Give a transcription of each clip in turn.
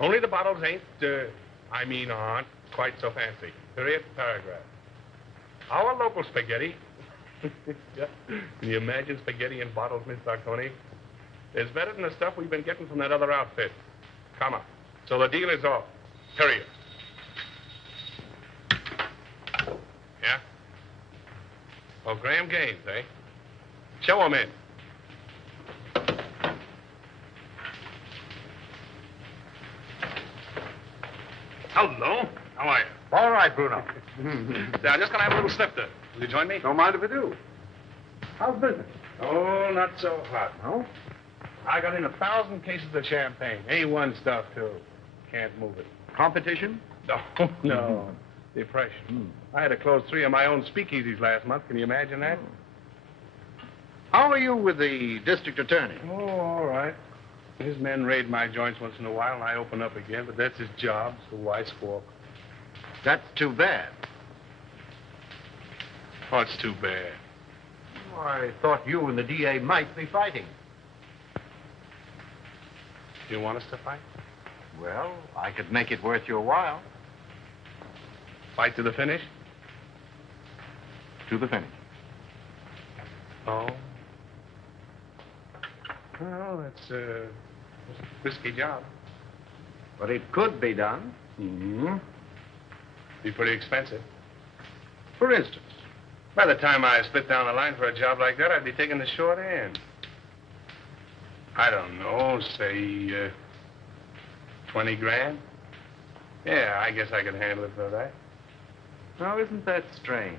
Only the bottles aren't quite so fancy. Period, paragraph. Our local spaghetti. Yeah. Can you imagine spaghetti in bottles, Miss Sarconi? It's better than the stuff we've been getting from that other outfit. Come on. So the deal is off. Period. Yeah? Oh, Graham Gaines, eh? Show him in. Hello. How are you? All right, Bruno. Yeah, I'm just going to have a little snifter. Will you join me? Don't mind if I do. How's business? Oh, not so hot. No? I got in 1,000 cases of champagne. A1 stuff, too. Can't move it. Competition? No, no. Depression. I had to close 3 of my own speakeasies last month. Can you imagine that? How are you with the district attorney? Oh, all right. His men raid my joints once in a while, and I open up again, but that's his job, so why squawk? That's too bad. Oh, it's too bad. Oh, I thought you and the DA might be fighting. Do you want us to fight? Well, I could make it worth your while. Fight to the finish? To the finish. Oh. Well, it's a risky job. But it could be done. Mm-hmm. Be pretty expensive. For instance? By the time I split down the line for a job like that, I'd be taking the short end. I don't know, say, 20 grand? Yeah, I guess I could handle it for that. Now, isn't that strange?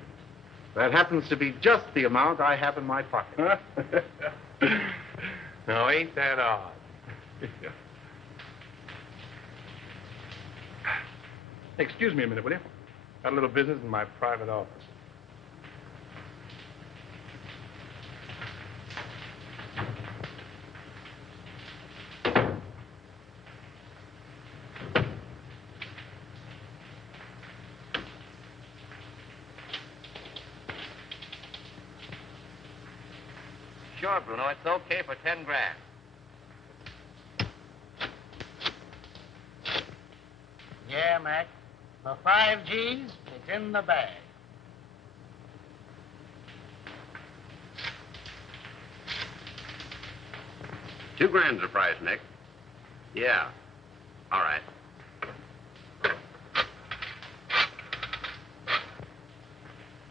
That happens to be just the amount I have in my pocket. No, ain't that odd? Excuse me a minute, will you? Got a little business in my private office. Sure, Bruno, it's okay for 10 grand. Yeah, Mac. For 5 G's, it's in the bag. $2 grand's the price, Nick. Yeah. All right.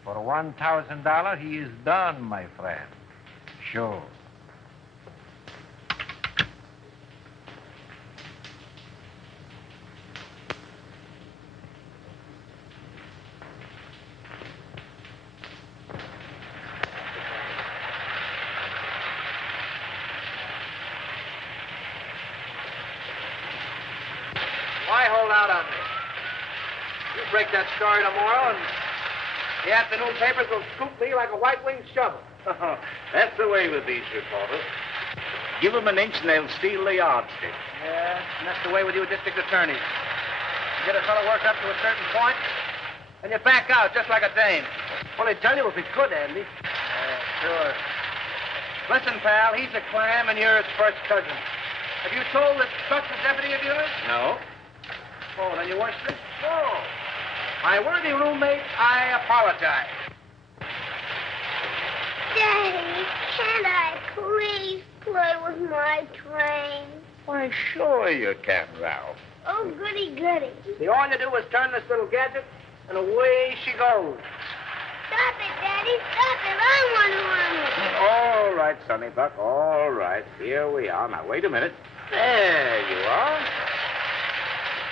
For $1,000, he is done, my friend. Sure. Why hold out on me? You break that story tomorrow, and the afternoon papers will scoop me like a white-winged shovel. That's the way with these reporters. Give them an inch and they'll steal the yardstick. Yeah, and that's the way with you district attorneys. You get a fellow worked up to a certain point, and you back out just like a dame. Well, they tell you if he could, Andy. Yeah, sure. Listen, pal, he's a clam and you're his first cousin. Have you told this trusted deputy of yours? No. Oh, then you weren't sick? Oh. My worthy roommate, I apologize. Daddy, can't I please play with my train? Why, sure you can, Ralph. Oh, goody, goody. See, all you do is turn this little gadget, and away she goes. Stop it, Daddy, stop it. I want to run it. All right, Sonny Buck, all right. Here we are. Now, wait a minute. There you are.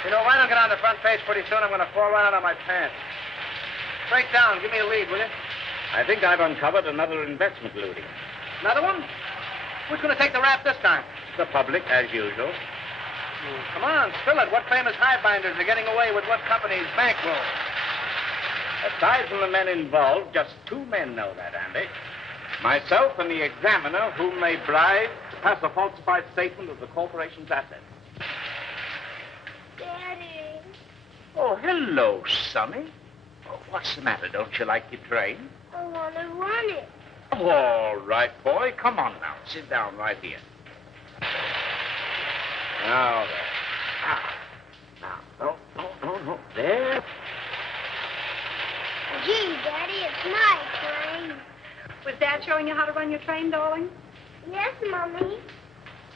You know, if I don't get on the front page pretty soon, I'm going to fall right out of my pants. Break down. Give me a lead, will you? I think I've uncovered another investment looting. Another one? Who's going to take the rap this time? The public, as usual. Come on, spill it. What famous highbinders are getting away with what company's bankroll? Aside from the men involved, just 2 men know that, Andy. Myself and the examiner, whom they bribed to pass a falsified statement of the corporation's assets. Daddy. Oh, hello, Sonny. Oh, what's the matter? Don't you like your train? I want to run it. All right, boy. Come on now. Sit down right here. Now, there. No. There. Gee, Daddy, it's my train. Was Dad showing you how to run your train, darling? Yes, Mommy.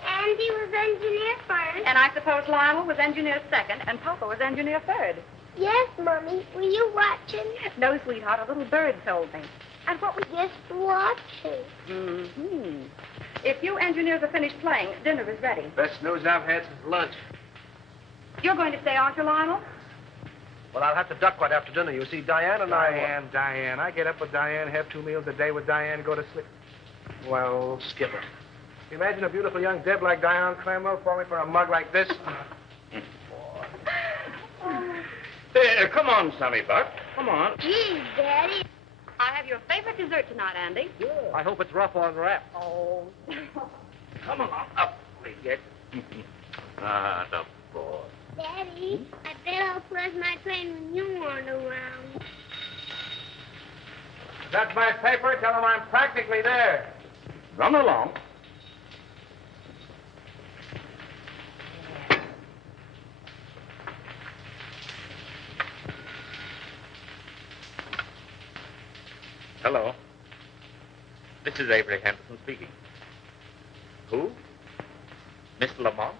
Andy was engineer first. And I suppose Lionel was engineer second, and Papa was engineer third. Yes, Mommy. Were you watching? No, sweetheart, a little bird told me. And what was just watching? Mm-hmm. If you engineers are finished playing, dinner is ready. Best news I've had since lunch. You're going to stay, aren't you, Lionel? Well, I'll have to duck right after dinner. You see, Diane and I... Diane. I get up with Diane, have 2 meals a day with Diane, go to sleep. Well, Skipper, imagine a beautiful young Deb like Diane Cranwell falling for a mug like this. Come on, Sonny Buck. Come on. Gee, Daddy. I have your favorite dessert tonight, Andy. Yeah. I hope it's rough on wrap. Oh. Come on. Up we get. The boy. Daddy, I bet I'll flush my train when you aren't around. That's my paper. Tell them I'm practically there. Run along. Hello. This is Avery Henderson speaking. Who? Mr. Lamont?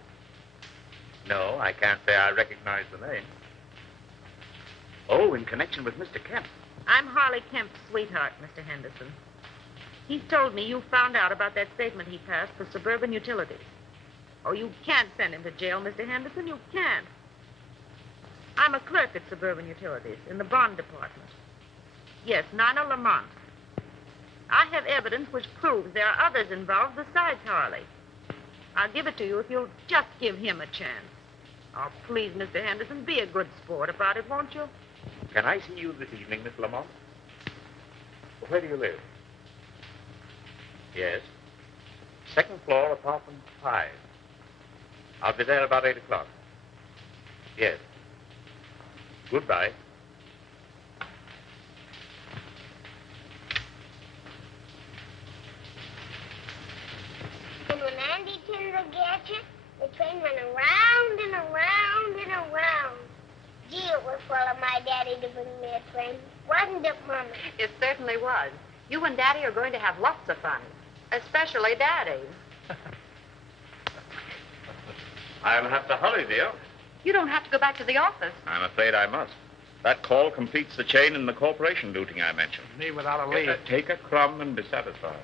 No, I can't say I recognize the name. Oh, in connection with Mr. Kemp. I'm Harley Kemp's sweetheart, Mr. Henderson. He's told me you found out about that statement he passed for Suburban Utilities. Oh, you can't send him to jail, Mr. Henderson. You can't. I'm a clerk at Suburban Utilities in the bond department. Yes, Nina Lamont. I have evidence which proves there are others involved besides Harley. I'll give it to you if you'll just give him a chance. Oh, please, Mr. Henderson, be a good sport about it, won't you? Can I see you this evening, Miss Lamont? Where do you live? Yes. Second floor, apartment 5. I'll be there about 8 o'clock. Yes. Goodbye. And when Andy turned the gadget, the train went around and around and around. Gee, it was full of my daddy to bring me a train. Wasn't it, Mommy? It certainly was. You and Daddy are going to have lots of fun, especially Daddy. I'll have to hurry, dear. You don't have to go back to the office. I'm afraid I must. That call completes the chain in the corporation looting I mentioned. Me without a lead. Take a crumb and be satisfied.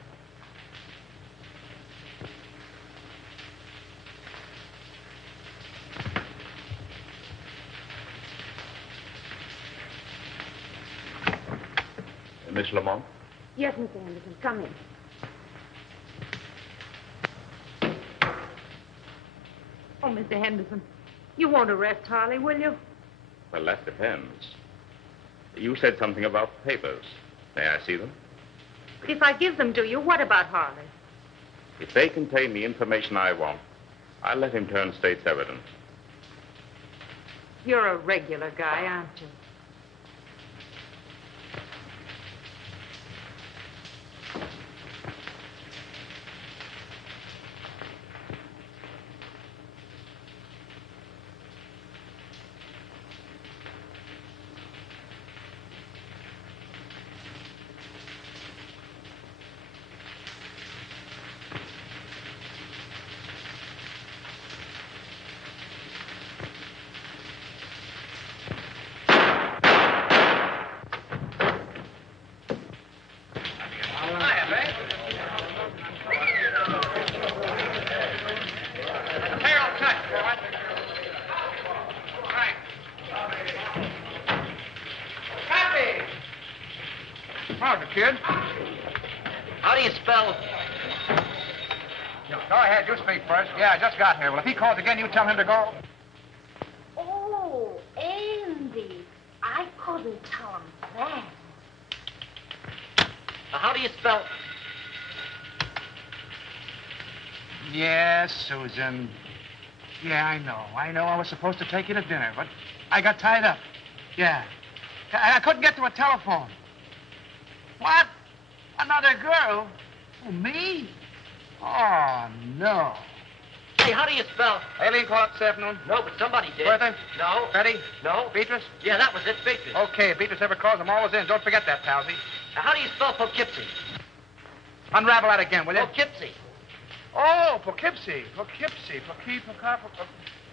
Miss Lamont? Yes, Mr. Henderson, come in. Oh, Mr. Henderson, you won't arrest Harley, will you? Well, that depends. You said something about papers. May I see them? If I give them to you, what about Harley? If they contain the information I want, I'll let him turn state's evidence. You're a regular guy, aren't you? Kid. How do you spell... Go ahead, you speak first. Yeah, I just got here. Well, if he calls again, you tell him to go. Oh, Andy. I couldn't tell him that. How do you spell... Yes, Susan. Yeah, I know. I was supposed to take you to dinner, but I got tied up. Yeah. I couldn't get to a telephone. What? Another girl? Oh, me? Oh, no. Say, how do you spell? Aileen called up this afternoon. No, but somebody did. Bertha? No. Betty? No. Beatrice? Yeah, that was it, Beatrice. Okay, Beatrice ever calls, I'm always in. Don't forget that, Palsy. Now, how do you spell Poughkeepsie? Unravel that again, will you? Poughkeepsie. Oh, Poughkeepsie. Poughkeepsie.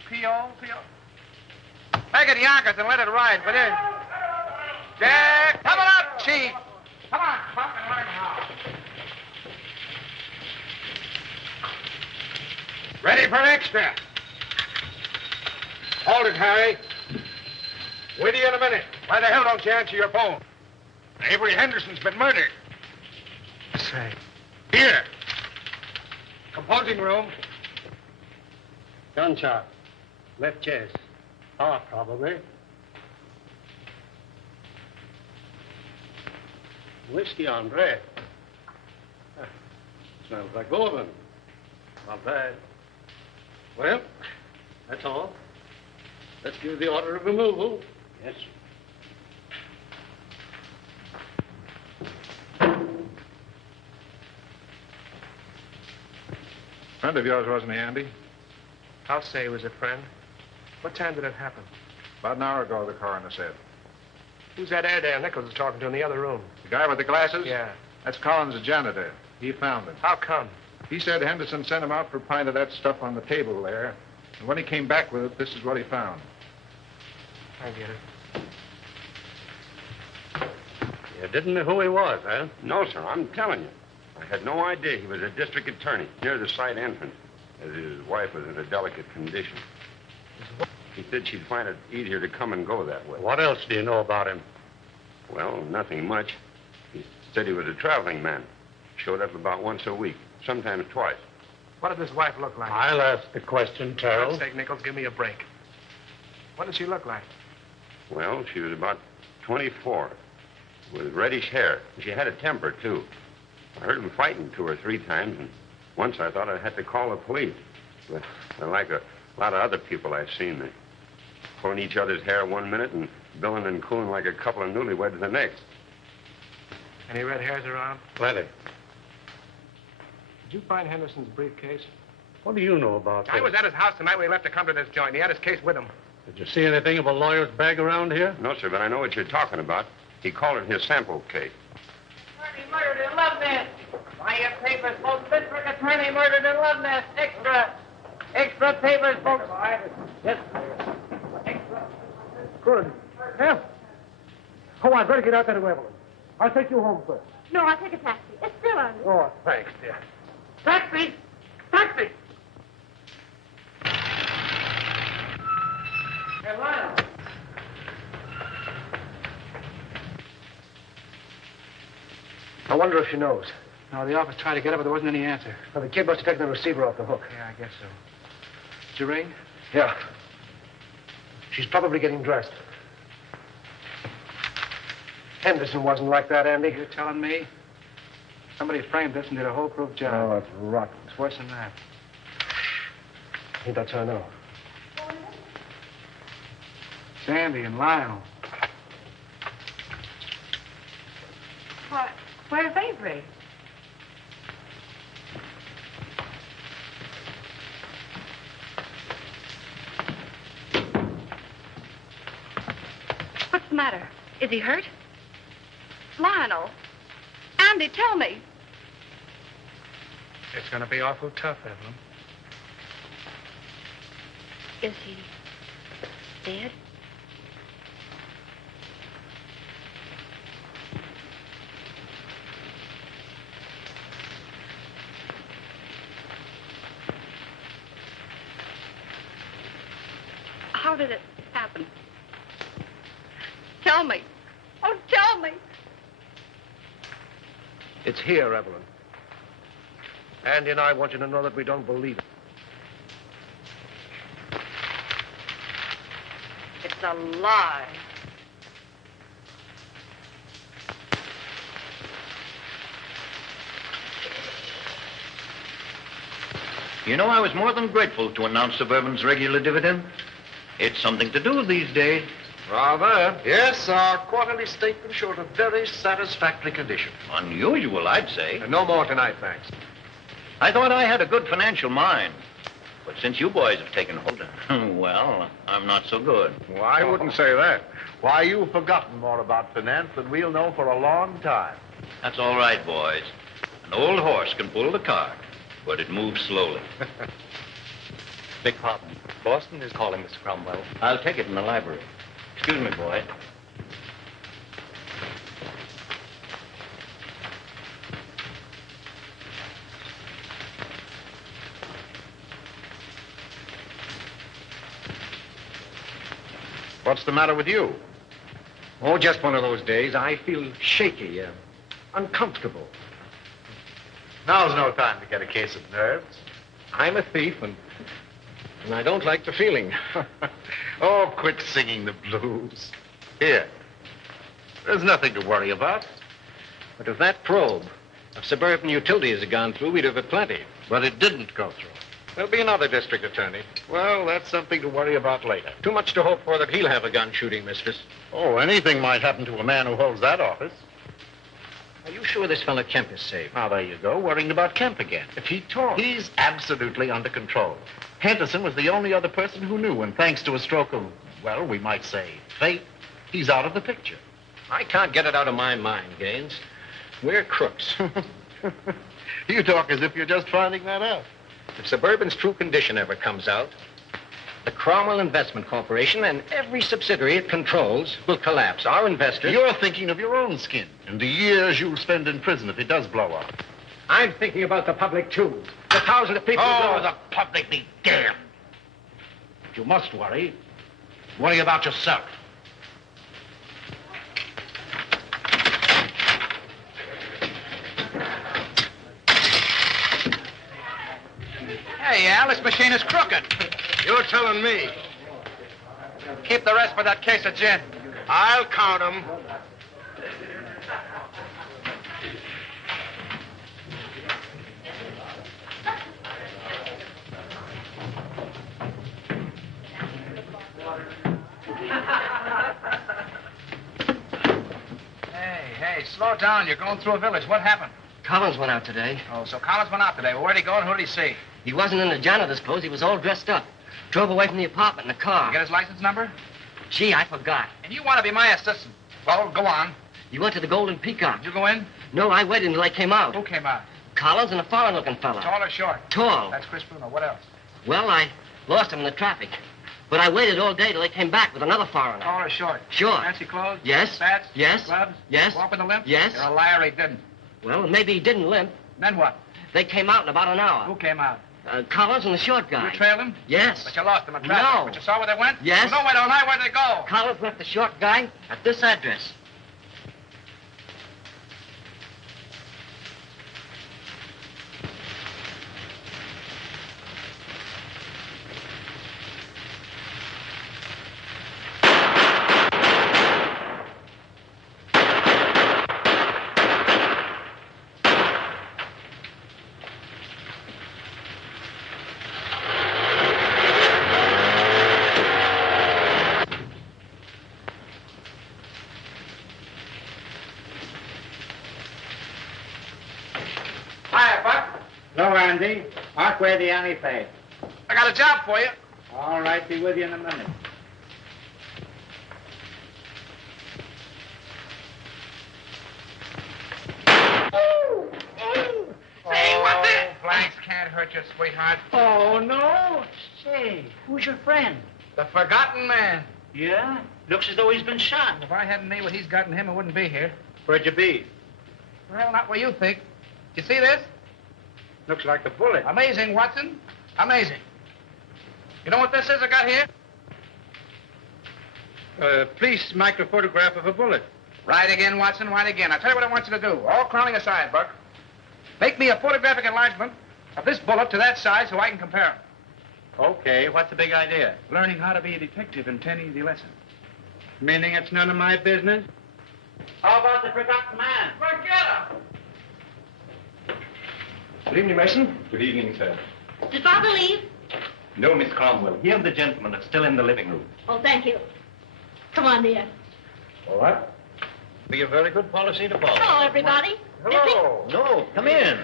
P-O. Make it Yonkers and let it ride, will you? Jack, come on up, Chief. Come on, Buck, and learn how. Ready for extra. Hold it, Harry. With you in a minute. Why the hell don't you answer your phone? Avery Henderson's been murdered. Say. Here. Composing room. Gunshot. Left chest. Heart, probably. Whiskey on bread. Smells like Gordon. Not bad. Well, that's all. Let's give the order of removal. Yes. Friend of yours, wasn't he, Andy? I'll say he was a friend. What time did it happen? About an hour ago, the coroner said. Who's that Airedale Nichols is talking to in the other room? The guy with the glasses? Yeah. That's Collins, the janitor. He found him. How come? He said Henderson sent him out for a pint of that stuff on the table there. And when he came back with it, this is what he found. I get it. You didn't know who he was, huh? No, sir, I'm telling you. I had no idea he was a district attorney near the side entrance, as his wife was in a delicate condition. He said she'd find it easier to come and go that way. What else do you know about him? Well, nothing much. He said he was a traveling man. Showed up about once a week, sometimes twice. What did his wife look like? I'll ask the question, For Terrell. God's sake, Nichols, give me a break. What did she look like? Well, she was about 24, with reddish hair. She had a temper, too. I heard them fighting 2 or 3 times, and once I thought I had to call the police. But they're like a lot of other people I've seen. They're pulling each other's hair one minute and billing and cooing like a couple of newlyweds the next. Any red hairs around? Plenty. Did you find Henderson's briefcase? What do you know about I this? was at his house the night we left to come to this joint. He had his case with him. Did you see anything of a lawyer's bag around here? No, sir, but I know what you're talking about. He called it his sample case. Attorney murdered in Love Nest. Buy your papers, folks. District attorney murdered in Love Nest. Extra. Extra papers, folks. Yes. Extra. Good. Yeah. Come on, better get out there to Evelyn. I'll take you home first. No, I'll take a taxi. It's still on. Oh, thanks, dear. Taxi. Taxi. Hey, Lionel. I wonder if she knows. No, the office tried to get her, but there wasn't any answer. Well, the kid must have taken the receiver off the hook. Yeah, I guess so. Did you ring? Yeah. She's probably getting dressed. Henderson wasn't like that, Andy. You're telling me? Somebody framed this and did a whole-proof job. Oh, that's rotten. It's worse than that. I think that's how I know. It's Andy and Lionel. What? Where's Avery? What's the matter? Is he hurt? Lionel. Andy, tell me. It's going to be awful tough, Evelyn. Is he dead? How did it happen? Tell me. Oh, tell me. It's here, Evelyn. Andy and I want you to know that we don't believe it. It's a lie. You know, I was more than grateful to announce Suburban's regular dividend. It's something to do these days. Rather. Yes, our quarterly statement showed a very satisfactory condition. Unusual, I'd say. And no more tonight, thanks. I thought I had a good financial mind. But since you boys have taken hold, well, I'm not so good. Well, I wouldn't say that. Why, you've forgotten more about finance than we'll know for a long time. That's all right, boys. An old horse can pull the cart, but it moves slowly. Beg pardon. Boston is calling, Mr. Cromwell. I'll take it in the library. Excuse me, boy. What's the matter with you? Oh, just one of those days. I feel shaky, uncomfortable. Now's no time to get a case of nerves. I'm a thief, and I don't like the feeling. Oh, quit singing the blues. Here. There's nothing to worry about. But if that probe of suburban utilities had gone through, we'd have had plenty. But it didn't go through. There'll be another district attorney. Well, that's something to worry about later. Too much to hope for that he'll have a gun shooting mistress. Oh, anything might happen to a man who holds that office. Are you sure this fellow Kemp is safe? Now, there you go, worrying about Kemp again. If he talks... He's absolutely under control. Henderson was the only other person who knew, and thanks to a stroke of, well, we might say, fate, he's out of the picture. I can't get it out of my mind, Gaines. We're crooks. You talk as if you're just finding that out. If Suburban's true condition ever comes out, the Cromwell Investment Corporation and every subsidiary it controls will collapse. Our investors... You're thinking of your own skin and the years you'll spend in prison if it does blow up. I'm thinking about the public, too. The thousands of people... Oh, the public be damned. If you must worry about yourself. Hey, Al, this machine is crooked. You're telling me. Keep the rest for that case of gin. I'll count them. Hey, slow down. You're going through a village. What happened? Collins went out today. Oh, so Collins went out today. Well, where'd he go and who'd he see? He wasn't in the janitor's clothes. He was all dressed up. Drove away from the apartment in a car. You get his license number? Gee, I forgot. And you want to be my assistant. Well, go on. He went to the Golden Peacock. Did you go in? No, I waited until they came out. Who came out? Collins and a foreign-looking fella. Tall or short? Tall. That's Chris Bruno. What else? Well, I lost him in the traffic. But I waited all day till they came back with another foreigner. Tall or short? Short. Fancy clothes? Yes. Spats? Yes. Gloves? Yes. Walk with a limp? Yes. You're a liar, he didn't. Well, maybe he didn't limp. Then what? They came out in about an hour. Who came out? Collins and the short guy. You trailed him? Yes. But you lost him in traffic. No. But you saw where they went? Yes. Well, no, wait all night. Where'd they go? Collins left the short guy at this address. Hiya, Buck. Hello, Andy. Parkway the alley fade. I got a job for you. All right, be with you in a minute. Say, what the... Blanks can't hurt you, sweetheart. Oh, no. Say, who's your friend? The forgotten man. Yeah? Looks as though he's been shot. If I hadn't made what he's got in him, I wouldn't be here. Where'd you be? Well, not where you think. You see this? Looks like the bullet. Amazing, Watson. Amazing. You know what this is I got here? Police microphotograph of a bullet. Right again, Watson, right again. I'll tell you what I want you to do. All clowning aside, Buck. Make me a photographic enlargement of this bullet to that size so I can compare them. Okay, what's the big idea? Learning how to be a detective in 10 easy lessons. Meaning it's none of my business? How about the forgotten man? Forget him! Good evening, Mason. Good evening, sir. Did Father leave? No, Miss Cromwell. He and the gentleman are still in the living room. Oh, thank you. Come on, dear. All right. Be a very good policy to follow. Hello, everybody. Hello. No, come in.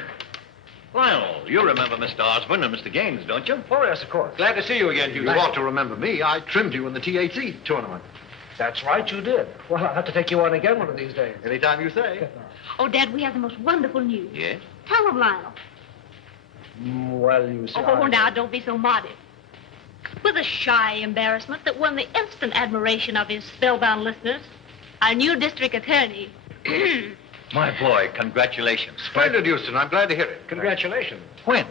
Lionel, you remember Mr. Osborne and Mr. Gaines, don't you? Oh, yes, of course. Glad to see you again, You Houston. ought to remember me. I trimmed you in the TAC tournament. That's right, you did. Well, I'll have to take you on again one of these days. Anytime you say. Oh, Dad, we have the most wonderful news. Yes? Tell them, Lionel. Well, you see. Oh, now, don't be so modest. With a shy embarrassment that won the instant admiration of his spellbound listeners, our new district attorney. My boy, congratulations. Splendid, Houston. I'm glad to hear it. Congratulations. When?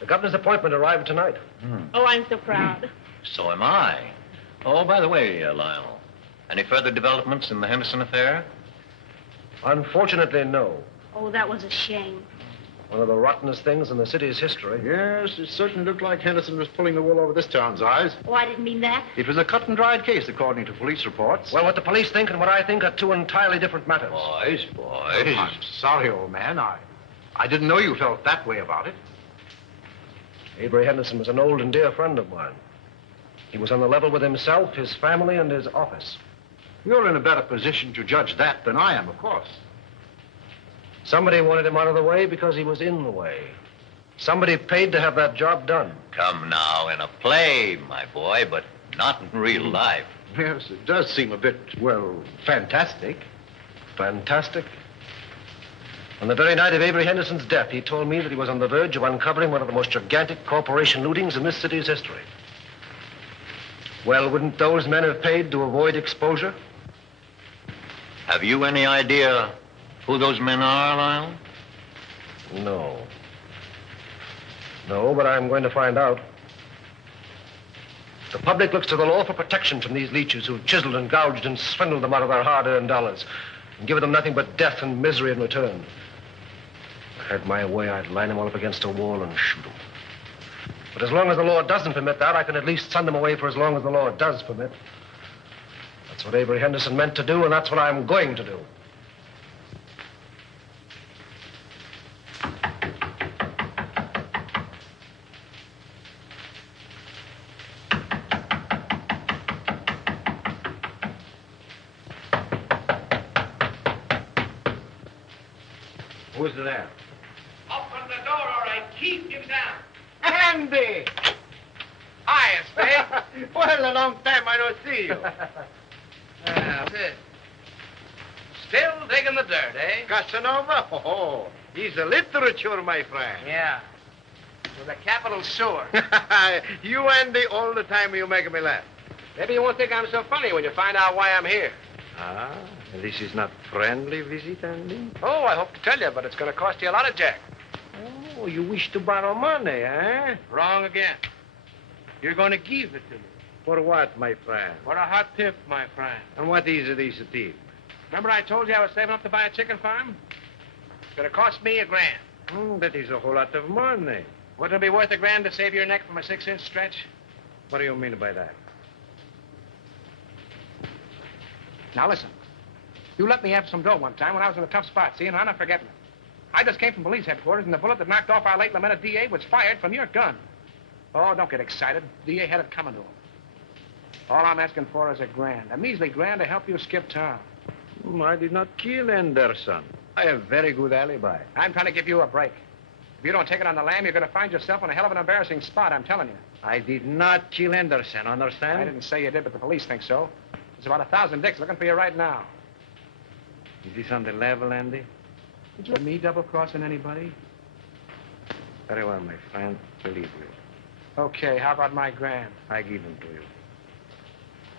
The governor's appointment arrived tonight. Oh, I'm so proud. So am I. Oh, by the way, Lionel, any further developments in the Henderson affair? Unfortunately, no. Oh, that was a shame. One of the rottenest things in the city's history. Yes, it certainly looked like Henderson was pulling the wool over this town's eyes. Oh, I didn't mean that. It was a cut and dried case, according to police reports. Well, what the police think and what I think are two entirely different matters. Boys. I'm sorry, old man. I didn't know you felt that way about it. Avery Henderson was an old and dear friend of mine. He was on the level with himself, his family, and his office. You're in a better position to judge that than I am, of course. Somebody wanted him out of the way because he was in the way. Somebody paid to have that job done. Come now, in a play, my boy, but not in real life. Yes, it does seem a bit, well, fantastic. Fantastic. On the very night of Avery Henderson's death, he told me that he was on the verge of uncovering one of the most gigantic corporation lootings in this city's history. Well, wouldn't those men have paid to avoid exposure? Have you any idea who those men are, Lionel? No. No, but I'm going to find out. The public looks to the law for protection from these leeches who've chiseled and gouged and swindled them out of their hard-earned dollars and given them nothing but death and misery in return. If I had my way, I'd line them all up against a wall and shoot them. But as long as the law doesn't permit that, I can at least send them away for as long as the law does permit. That's what Avery Henderson meant to do, and that's what I'm going to do. Who's there? Open the door, all right. Keep him down. Andy! Hi, Spade. Well, a long time I don't see you. That's it. Still digging the dirt, eh? Casanova? Oh, he's a literature, my friend. Yeah. With a capital sewer. You, Andy, all the time you make me laugh. Maybe you won't think I'm so funny when you find out why I'm here. Ah, this is not friendly visit, Andy? Oh, I hope to tell you, but it's going to cost you a lot of jack. Oh, you wish to borrow money, eh? Wrong again. You're going to give it to me. For what, my friend? For a hot tip, my friend. And what is this tip? Remember I told you I was saving up to buy a chicken farm? It's going to cost me $1,000. That is a whole lot of money. Wouldn't it be worth $1,000 to save your neck from a 6-inch stretch? What do you mean by that? Now listen. You let me have some dough one time when I was in a tough spot, see, and I'm not forgetting it. I just came from police headquarters, and the bullet that knocked off our late lamented DA was fired from your gun. Oh, don't get excited. DA had it coming to him. All I'm asking for is $1,000, a measly $1,000 to help you skip town. I did not kill Anderson. I have very good alibi. I'm trying to give you a break. If you don't take it on the lam, you're going to find yourself in a hell of an embarrassing spot, I'm telling you. I did not kill Anderson, understand? I didn't say you did, but the police think so. There's about 1,000 dicks looking for you right now. Is this on the level, Andy? Did you let me double-crossing anybody? Very well, my friend. Believe me. Okay, how about my $1,000? I give them to you.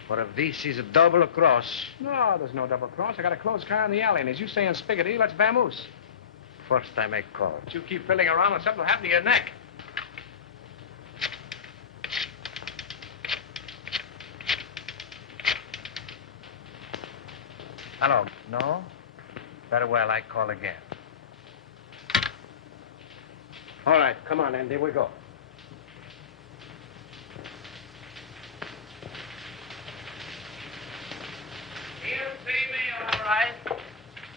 For if this is a double cross... No, there's no double cross. I got a closed car in the alley, and as you say in Spiggity, let's vamoose. First time I call. But you keep fiddling around and something will happen to your neck. Hello. No? Very well, I call again. All right, come on, Andy, we go. You see me, all right?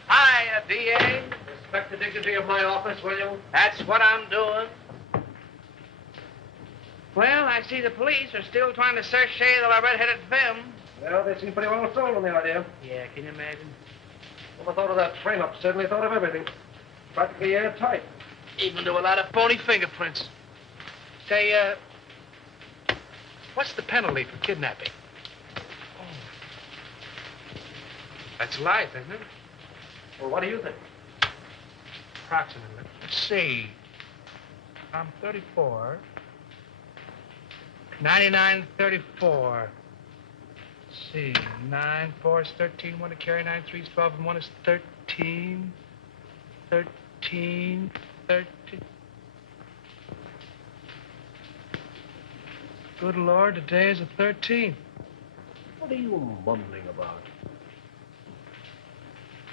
Hiya, DA. Respect the dignity of my office, will you? That's what I'm doing. Well, I see the police are still trying to search the red-headed femme. Well, they seem pretty well sold on the idea. Yeah, can you imagine? Never thought of that frame-up. Certainly thought of everything. Practically airtight. Even to a lot of phony fingerprints. Say, what's the penalty for kidnapping? Oh. That's life, isn't it? Well, what do you think? Approximately. Let's see. I'm 34. 99, 34. Let's see. 9, 4 is 13. 1 to carry. 9, 3 is 12. And 1 is 13. 13. 13. Good Lord, today is the 13th. What are you mumbling about?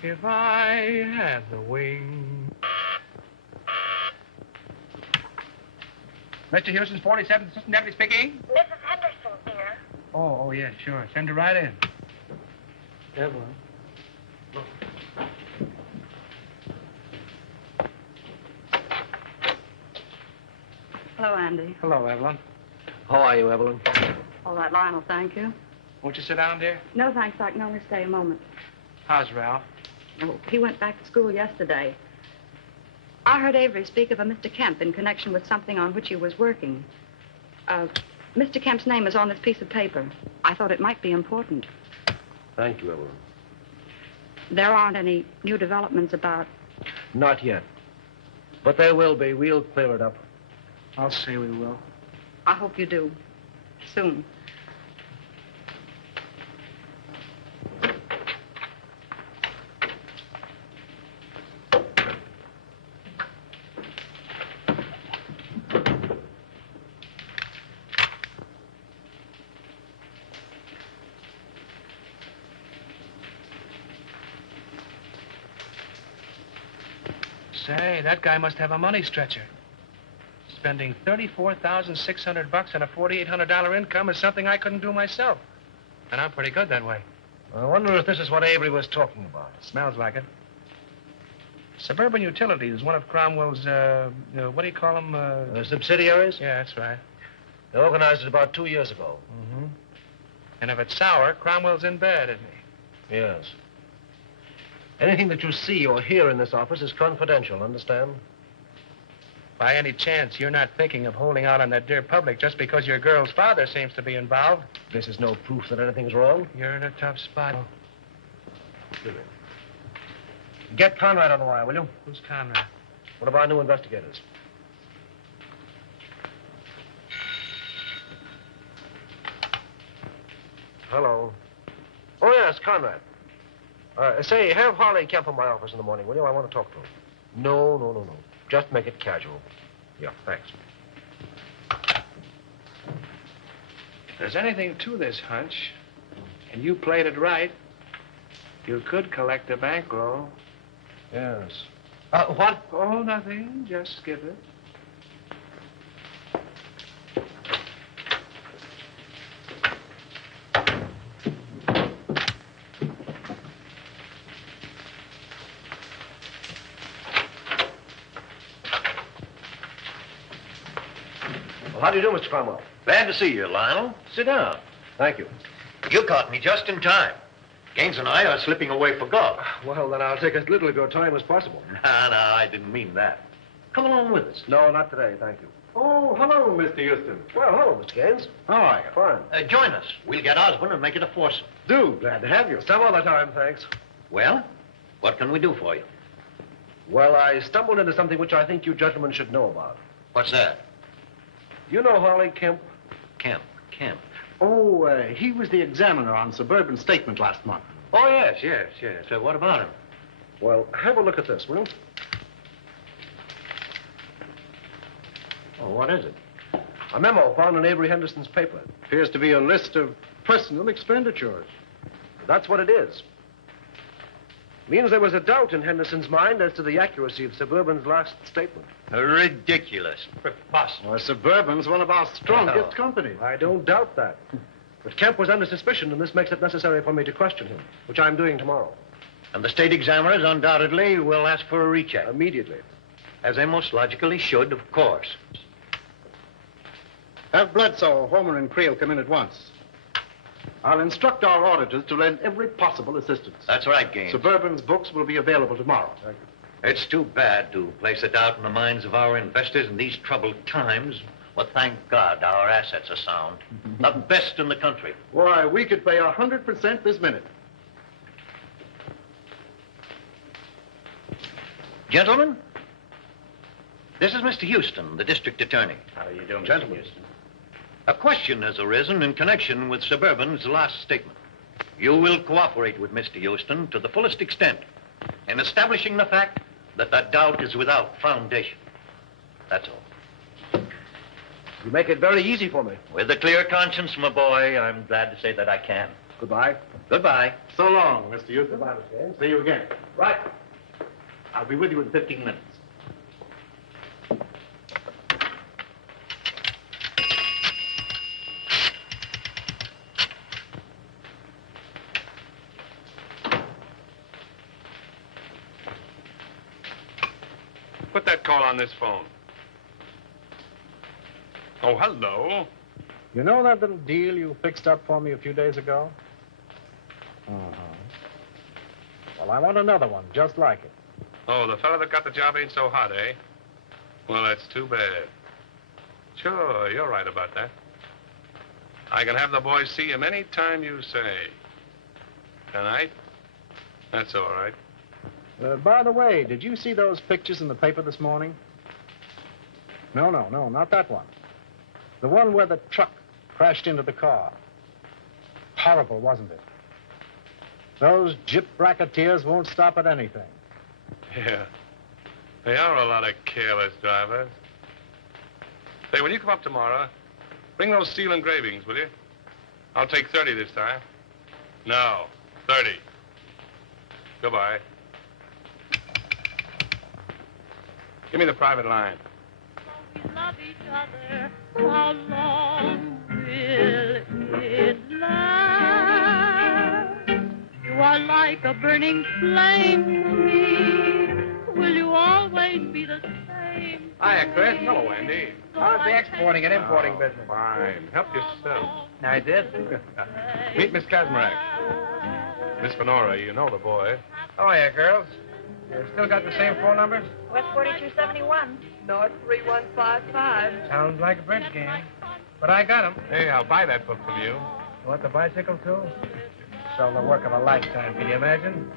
If I had the wing. Mr. Houston's 47th Assistant Deputy speaking. Mrs. Henderson here. Oh, yeah, sure. Send her right in. Evelyn. Hello, Andy. Hello, Evelyn. How are you, Evelyn? All right, Lionel, thank you. Won't you sit down, dear? No, thanks. I can only stay a moment. How's Ralph? Oh, he went back to school yesterday. I heard Avery speak of a Mr. Kemp in connection with something on which he was working. Mr. Kemp's name is on this piece of paper. I thought it might be important. Thank you, Evelyn. There aren't any new developments about... Not yet. But there will be. We'll clear it up. I'll say we will. I hope you do. Soon. Say, that guy must have a money stretcher. Spending $34,600 on a $4,800 income is something I couldn't do myself. And I'm pretty good that way. I wonder if this is what Avery was talking about. Smells like it. Suburban Utilities is one of Cromwell's, what do you call them? Subsidiaries? Yeah, that's right. They organized it about 2 years ago. Mm-hmm. And if it's sour, Cromwell's in bed, isn't he? Yes. Anything that you see or hear in this office is confidential, understand? By any chance, you're not thinking of holding out on that dear public just because your girl's father seems to be involved? This is no proof that anything's wrong. You're in a tough spot. Get Conrad on the wire, will you? Who's Conrad? One of our new investigators. Hello. Oh, yes, Conrad. Say, have Harley Kemp in my office in the morning, will you? I want to talk to him. No. Just make it casual. Yeah, thanks. If there's anything to this hunch, and you played it right, you could collect a bankroll. Yes. What? Oh, nothing. Just skip it. How do you do, Mr. Cromwell? Glad to see you, Lionel. Sit down. Thank you. You caught me just in time. Gaines and I are slipping away for golf. Well, then I'll take as little of your time as possible. No, I didn't mean that. Come along with us. No, not today, thank you. Oh, hello, Mr. Houston. Well, hello, Mr. Gaines. How are you? Fine. Join us. We'll get Osborne and make it a foursome. Do. Glad to have you. Some other time, thanks. Well, what can we do for you? Well, I stumbled into something which I think you gentlemen should know about. What's that? You know Harley Kemp? Kemp. Oh, he was the examiner on Suburban Statement last month. Oh, yes. So what about him? Well, have a look at this, will you? Oh, what is it? A memo found in Avery Henderson's paper. Appears to be a list of personal expenditures. That's what it is. Means there was a doubt in Henderson's mind as to the accuracy of Suburban's last statement. Ridiculous. Well, Suburban's one of our strongest companies. I don't doubt that. But Kemp was under suspicion, and this makes it necessary for me to question him, which I'm doing tomorrow. And the state examiners undoubtedly will ask for a recheck. Immediately. As they most logically should, of course. Have Bledsoe, Homer, and Creel come in at once. I'll instruct our auditors to lend every possible assistance. That's right, Gaines. Suburban's books will be available tomorrow. Thank It's too bad to place a doubt in the minds of our investors in these troubled times. But thank God our assets are sound. The best in the country. Why, we could pay 100% this minute. Gentlemen, this is Mr. Houston, the district attorney. How are you doing, Gentlemen. Mr. Houston? A question has arisen in connection with Suburban's last statement. You will cooperate with Mr. Houston to the fullest extent in establishing the fact that the doubt is without foundation. That's all. You make it very easy for me. With a clear conscience, my boy, I'm glad to say that I can. Goodbye. Goodbye. So long, Mr. Houston. Goodbye, Mr. Haynes. See you again. Right. I'll be with you in 15 minutes. Put that call on this phone. Oh, hello. You know that little deal you fixed up for me a few days ago? Well, I want another one just like it. Oh, the fellow that got the job ain't so hot, eh? Well, that's too bad. Sure, you're right about that. I can have the boys see him any time you say. Tonight? That's all right. By the way, did you see those pictures in the paper this morning? No, not that one. The one where the truck crashed into the car. Horrible, wasn't it? Those gyp racketeers won't stop at anything. Yeah. They are a lot of careless drivers. Say, when you come up tomorrow, bring those steel engravings, will you? I'll take 30 this time. No, 30. Goodbye. Give me the private line. We love each other. How long will it last? You are like a burning flame to me. Will you always be the same? Hiya, Chris. Hello, Andy. How's the exporting and importing business? Fine. Help yourself. I did. Meet Miss Kazmarek. Miss Fenora, you know the boy. Oh, yeah, girls. You still got the same phone numbers? West 4271. North 3155. Sounds like a bridge game. But I got 'em. Hey, I'll buy that book from you. You want the bicycle, too? So the work of a lifetime, can you imagine?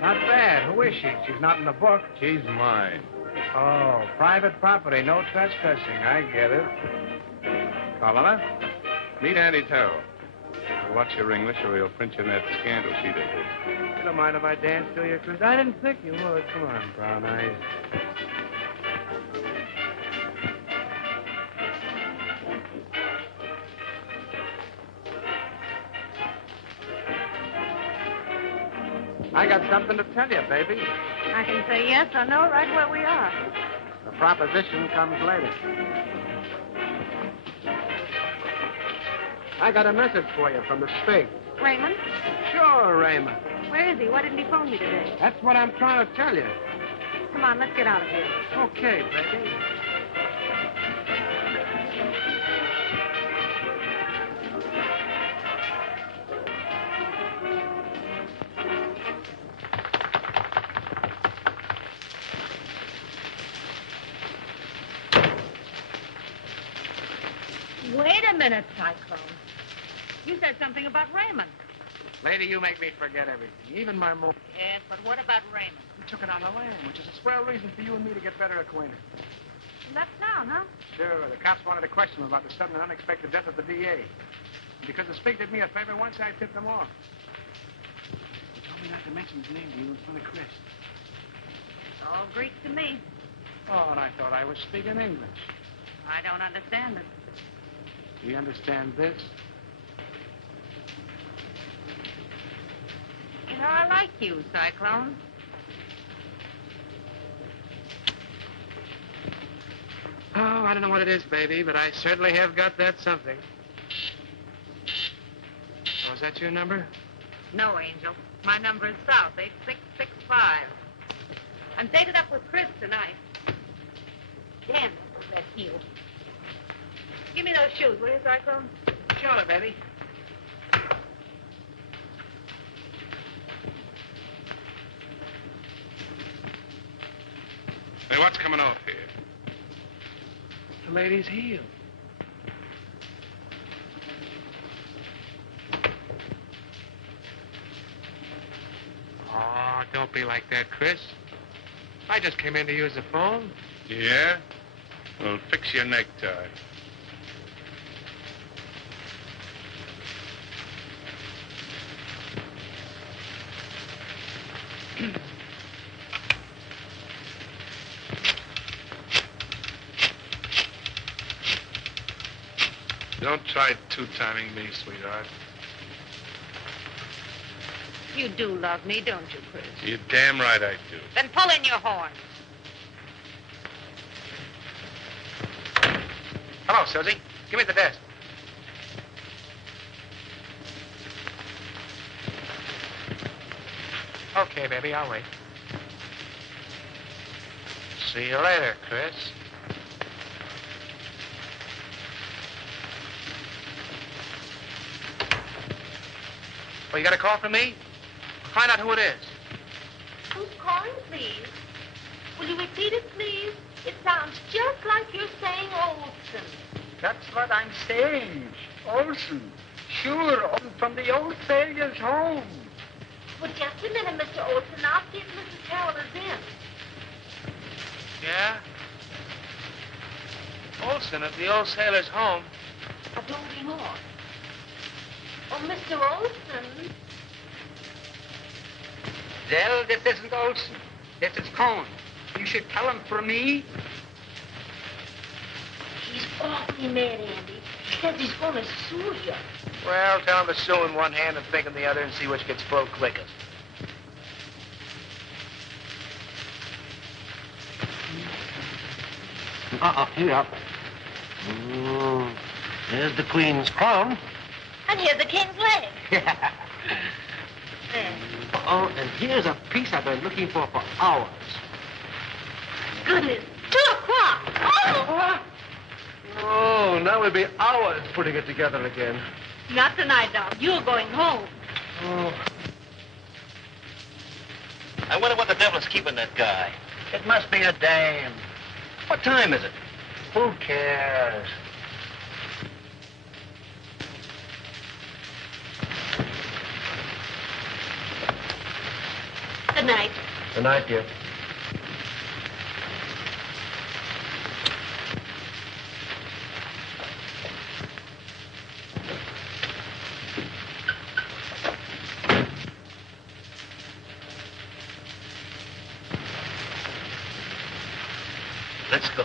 Not bad. Who is she? She's not in the book. She's mine. Oh, private property, no trespassing. I get it. Carlotta, meet Andy Terrell. Watch your English or he'll print you in that scandal sheet of his. You don't mind if I dance to you, Chris? I didn't think you would. Come on, brown eyes. I got something to tell you, baby. I can say yes or no right where we are. The proposition comes later. I got a message for you from the state. Raymond? Sure, Raymond. Where is he? Why didn't he phone me today? That's what I'm trying to tell you. Come on, let's get out of here. Okay, baby. Wait a minute, Cyclone. You said something about Raymond. Lady, you make me forget everything, even my mom. Yes, but what about Raymond? We took it on the lam, which is a swell reason for you and me to get better acquainted. That's town, huh? Sure, the cops wanted to question him about the sudden and unexpected death of the DA. Because the Spig did me a favor once, I tipped him off. He told me not to mention his name to you in front of Chris. It's all Greek to me. Oh, and I thought I was speaking English. I don't understand it. Do you understand this? You know, I like you, Cyclone. Oh, I don't know what it is, baby, but I certainly have got that something. Oh, is that your number? No, Angel. My number is South, 866 5. I'm dated up with Chris tonight. Damn, that heel. Give me those shoes, will you, Cyclone? Sure, baby. Hey, what's coming off here? The lady's heel. Oh, don't be like that, Chris. I just came in to use the phone. Yeah? Well, fix your necktie. Don't try two-timing me, sweetheart. You do love me, don't you, Chris? You're damn right I do. Then pull in your horn. Hello, Susie. Give me the desk. Okay, baby, I'll wait. See you later, Chris. Oh, you got a call from me? Find out who it is. Who's calling, please? Will you repeat it, please? It sounds just like you're saying Olson. That's what I'm saying. Olson. Sure, from the old sailor's home. Well, just a minute, Mr. Olson. I'll see if Mrs. Carroll is in. Yeah? Olson at the old sailor's home. But don't be more. Oh, Mr. Olson. Well, this isn't Olson. This is Cohn. You should tell him for me. He's awfully mad, Andy. He says he's going to sue you. Well, tell him to sue in one hand and think in the other and see which gets full quickest. Here up. There's the Queen's crown. And here's the king's leg. There. And here's a piece I've been looking for hours. Goodness, 2 o'clock. Oh! Oh, now we'll be hours putting it together again. Not tonight, Doc. You're going home. Oh. I wonder what the devil's keeping that guy. It must be a dame. What time is it? Who cares? Good night. Good night, dear. Let's go.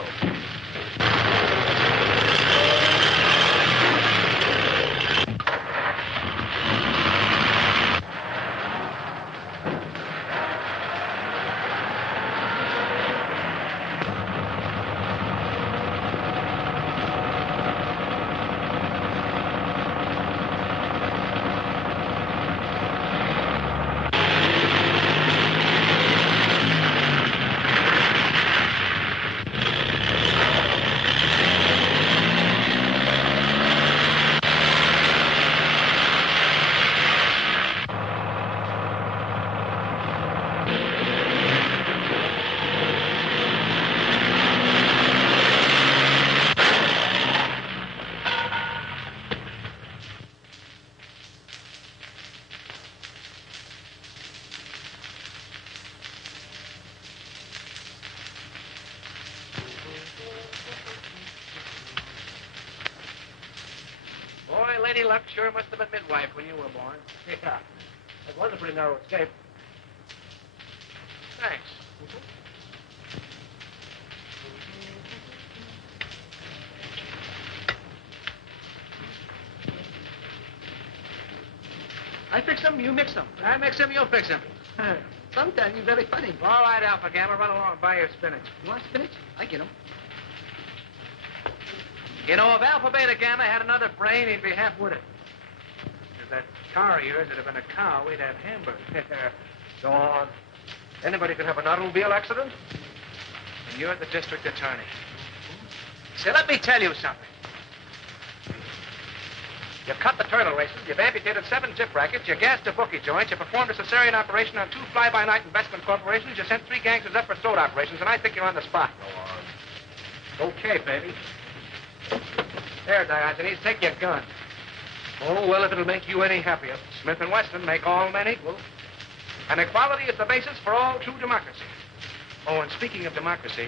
Boy, Lady Luck sure must have been midwife when you were born. Yeah. That was a pretty narrow escape. Thanks. I fix them, you mix them. I mix them, you'll fix them. Sometimes you're very funny. All right, Alpha Gamma, run along and buy your spinach. You want spinach? I get them. You know, if Alpha Beta Gamma had another brain, he'd be half with it. If that car of yours had been a cow, we'd have hamburgers. Go on. Anybody could have an automobile accident. And you're the district attorney. Say, let me tell you something. You cut the turtle races, you've amputated 7 zip rackets, you gassed a bookie joint, you performed a cesarean operation on 2 fly-by-night investment corporations, you sent 3 gangsters up for throat operations, and I think you're on the spot. Go on. Okay, baby. There, Diogenes, take your gun. Oh, well, if it'll make you any happier. Smith & Wesson make all men equal. And equality is the basis for all true democracy. Oh, and speaking of democracy,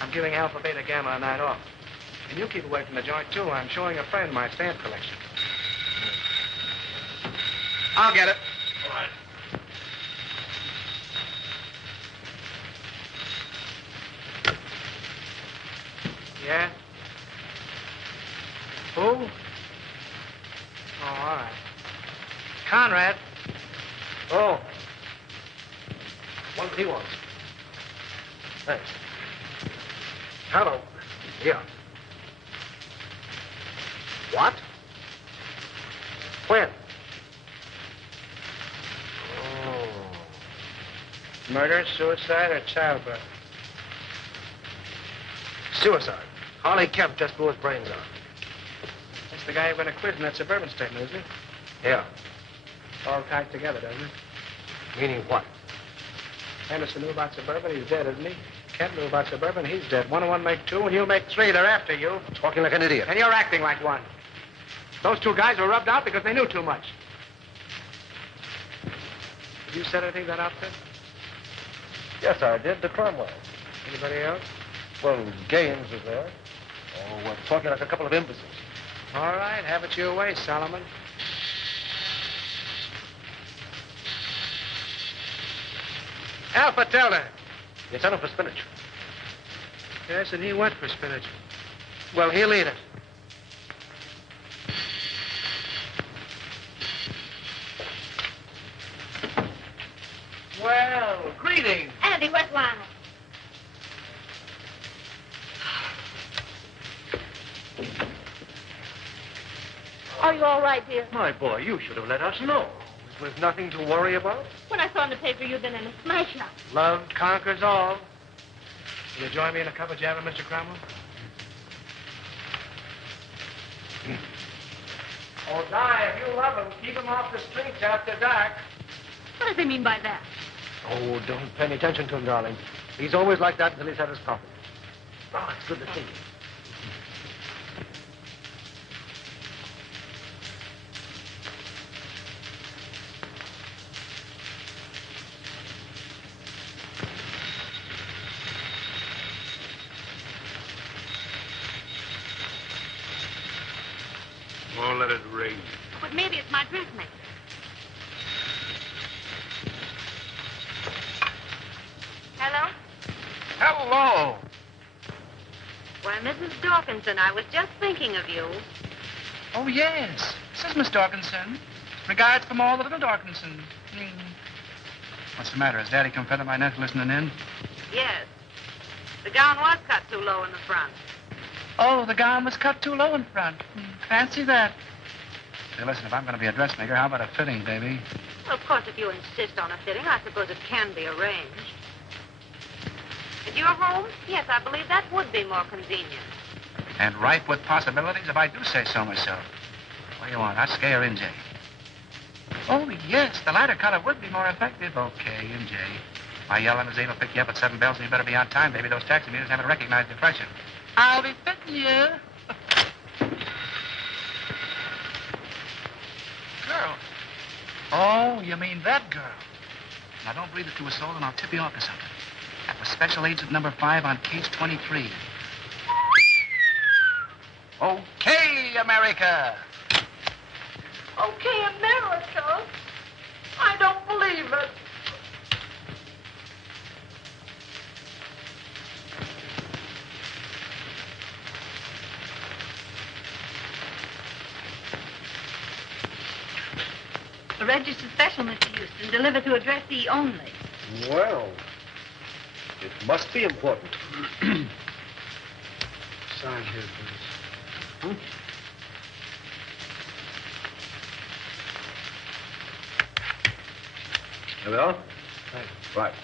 I'm giving Alpha, Beta, Gamma a night off. And you keep away from the joint, too. I'm showing a friend my stamp collection. I'll get it. All right. Yeah? Who? Oh, all right. Conrad. Oh. What he wants. Thanks. Hello. Yeah. What? When? Oh. Murder, suicide, or childbirth? Suicide. Harley Kemp just blew his brains out. That's the guy you're going to quiz in that suburban statement, isn't it? Yeah. All tied together, doesn't it? Meaning what? Henderson knew about suburban, he's dead, isn't he? Kent knew about suburban, he's dead. 1 and 1 make 2, and you make 3. They're after you. Talking like an idiot. And you're acting like one. Those 2 guys were rubbed out because they knew too much. Did you set anything to that outfit? Yes, I did. To Cromwell. Anybody else? Well, Gaines was there. Oh, we're talking like a couple of imbeciles. All right, have it your way, Solomon. Alpha, tell her. You sent him for spinach. Yes, and he went for spinach. Well, he'll eat it. Well, greetings. Andy, wet line. Are you all right, dear? My boy, you should have let us know. There's nothing to worry about. When I saw in the paper you'd been in a smash up. Love conquers all. Will you join me in a cup of java, Mr. Cromwell? Oh, Di, if you love him, keep him off the streets after dark. What does he mean by that? Oh, don't pay any attention to him, darling. He's always like that until he's had his coffee. Oh, it's good to see you. Oh, let it rain. But maybe it's my dressmaker. Hello? Hello. Why, Mrs. Dawkinson, I was just thinking of you. Oh, yes. This is Miss Dawkinson. Regards from all the little Dawkinson. What's the matter? Has Daddy come feather my nest listening in? Yes. The gown was cut too low in the front. Oh, the gown was cut too low in front. Fancy that. Say, listen, if I'm going to be a dressmaker, how about a fitting, baby? Well, of course, if you insist on a fitting, I suppose it can be arranged. At your home? Yes, I believe that would be more convenient. And ripe with possibilities, if I do say so myself. What do you want? Husky or NJ? Oh, yes, the lighter color would be more effective. Okay, NJ. My yelling is able to pick you up at 7 bells, and you better be on time, baby. Those taxi meters haven't recognized the freshen. I'll be fitting you. Girl. Oh, you mean that girl. Now, don't breathe it to a soul, and I'll tip you off to something. That was Special Agent number 5 on case 23. Okay, America. Okay, America. I don't believe it. A registered special, Mr. Houston, delivered to address E only. Well, it must be important. Sign here, please. There we are. Thanks. Right.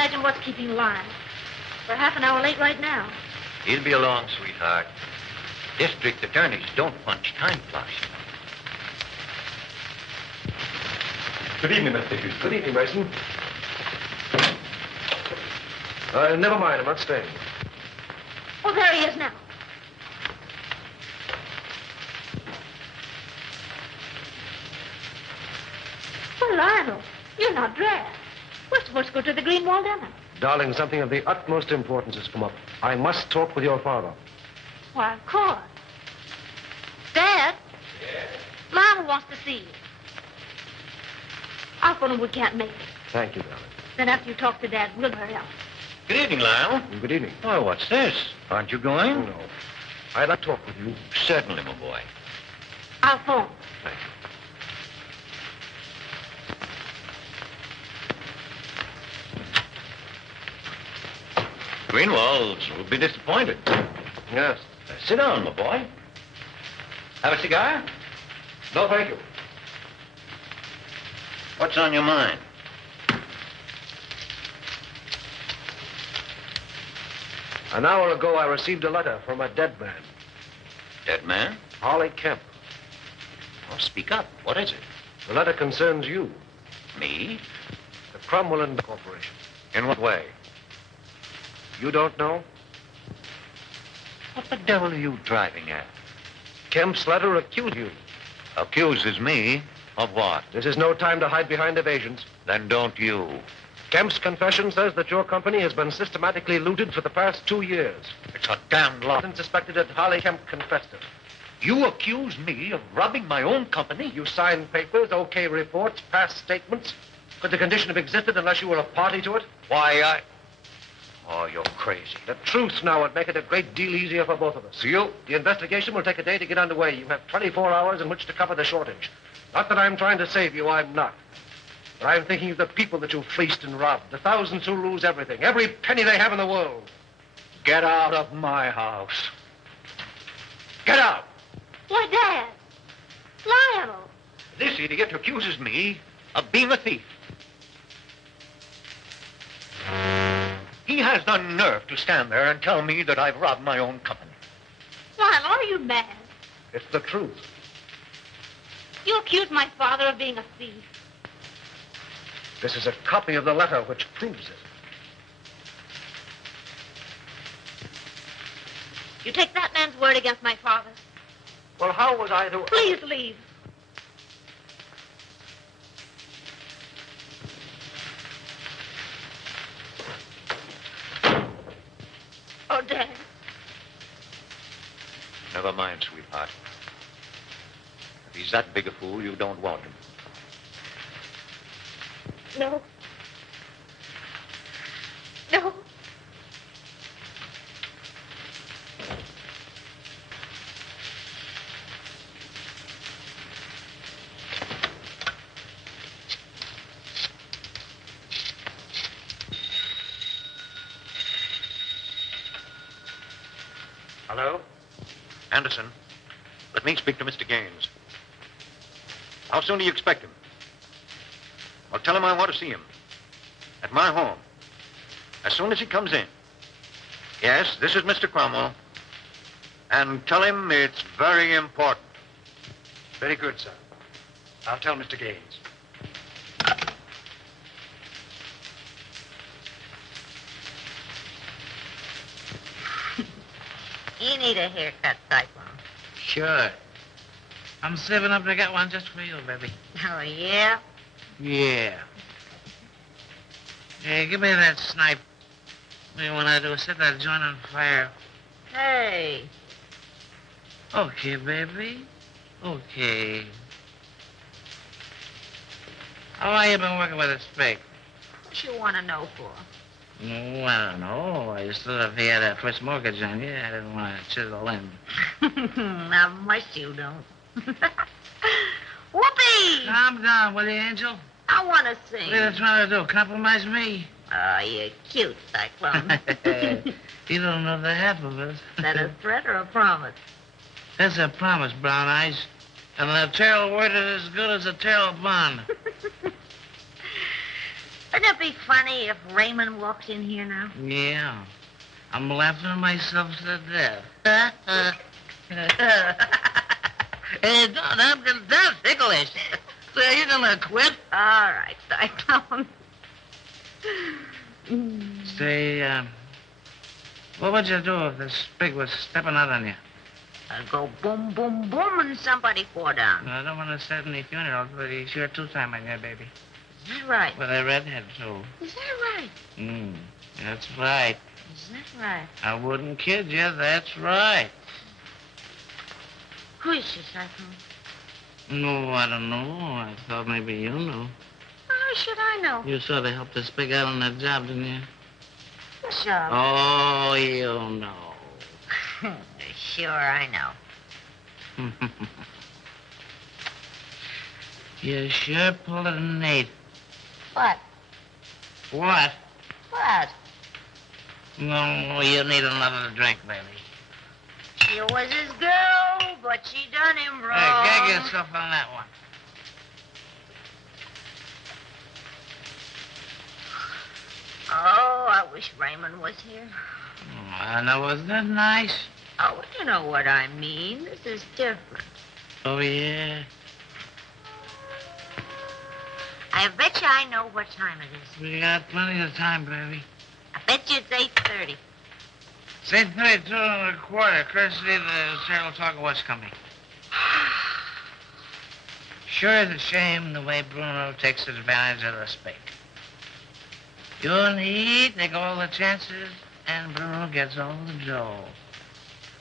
imagine what's keeping Lionel. We're half an hour late right now. He'll be along, sweetheart. District attorneys don't punch time clocks. Good evening, Mr. Houston. Good evening, Mason. Never mind. I'm not staying. Oh, there he is now. Well, Lionel, you're not dressed. We're supposed to go to the Greenwald dinner. Darling, something of the utmost importance has come up. I must talk with your father. Why, of course. Dad? Yes? Lionel wants to see you. I'll phone him we can't make it. Thank you, darling. Then after you talk to Dad, we'll hurry up. Good evening, Lionel. Good evening. Oh, what's this? Aren't you going? Oh, no. I'd like to talk with you. Certainly, my boy. I'll phone. Thank you. Greenwalds will be disappointed. Yes. Sit down, my boy. Have a cigar? No, thank you. What's on your mind? An hour ago, I received a letter from a dead man. Dead man? Harley Kemp. Oh, speak up. What is it? The letter concerns you. Me? The Cromwell Corporation. In what way? You don't know? What the devil are you driving at? Kemp's letter accused you. Accuses me of what? This is no time to hide behind evasions. Then don't you. Kemp's confession says that your company has been systematically looted for the past 2 years. It's a damned lie. Suspected that Harley Kemp confessed it. You accuse me of robbing my own company? You signed papers, okay reports, past statements. Could the condition have existed unless you were a party to it? Why, Oh, you're crazy. The truth now would make it a great deal easier for both of us. The investigation will take a day to get underway. You have 24 hours in which to cover the shortage. Not that I'm trying to save you, I'm not. But I'm thinking of the people that you fleeced and robbed, the thousands who lose everything, every penny they have in the world. Get out of my house. Get out! Why, Dad. Lionel. This idiot accuses me of being a thief. He has the nerve to stand there and tell me that I've robbed my own company. Lionel, are you mad? It's the truth. You accuse my father of being a thief. This is a copy of the letter which proves it. You take that man's word against my father. Well, how was I to... Please leave. Oh, Dad. Never mind, sweetheart. If he's that big a fool, you don't want him. No. No. Hello? Anderson, let me speak to Mr. Gaines. How soon do you expect him? Well, tell him I want to see him. At my home. As soon as he comes in. Yes, this is Mr. Cromwell. And tell him it's very important. Very good, sir. I'll tell Mr. Gaines. You need a haircut, Cyclone. Sure. I'm saving up to get one just for you, baby. Oh, yeah? Yeah. Hey, give me that snipe. What do you want to do? Set that joint on fire. Hey. Okay, baby. Okay. How long you been working with a spade? What you want to know for? Oh, I don't know. I just thought if he had a first mortgage on you, I didn't want to chisel in. Not much you don't. Whoopee! Calm down, will you, Angel? I want to sing. What are you trying to do? Compromise me? Oh, you're cute, Cyclone. You don't know the half of it. Is that a threat or a promise? That's a promise, Brown Eyes. And the tail word is as good as a tail bond. Wouldn't it be funny if Raymond walked in here now? Yeah. I'm laughing myself to death. Hey, don't ticklish. So you gonna quit? All right, Cyclone. Say, what would you do if this pig was stepping out on you? I'd go boom, boom, boom, and somebody fall down. I don't want to start any funerals, but he's sure two-time on you, baby. Is that right? With a redhead, too. Is that right? That's right. Is that right? I wouldn't kid you. That's right. Who is she, Cyclone? No, I don't know. I thought maybe you knew. How should I know? You sort of helped this pig out on that job, didn't you? What job? Oh, you know. Sure, I know. You sure pulled it an 8. What? What? What? No, you need another drink, baby. She was his girl, but she done him wrong. Hey, gag yourself on that one. Oh, I wish Raymond was here. I know, wasn't that nice? Oh, you know what I mean. This is different. Oh, yeah? I bet you I know what time it is. We got plenty of time, baby. I bet you it's 8:30. It's 8:32 and a quarter. Courtesy of the serial talk of what's coming. Sure, it's a shame the way Bruno takes advantage of the spake. You and he take all the chances, and Bruno gets all the dough.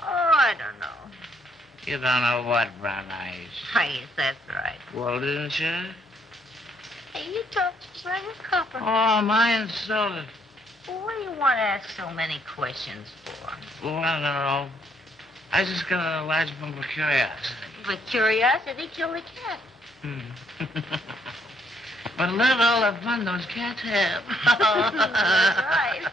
Oh, I don't know. You don't know what, Brown Eyes. Yes, that's right. Well, didn't you? Hey, you talk just like a copper. Oh, am I insulted? Well, what do you want to ask so many questions for? Well, I don't know. I just got a large bump of curiosity. But curiosity killed the cat. But look at all the fun those cats have. That's right.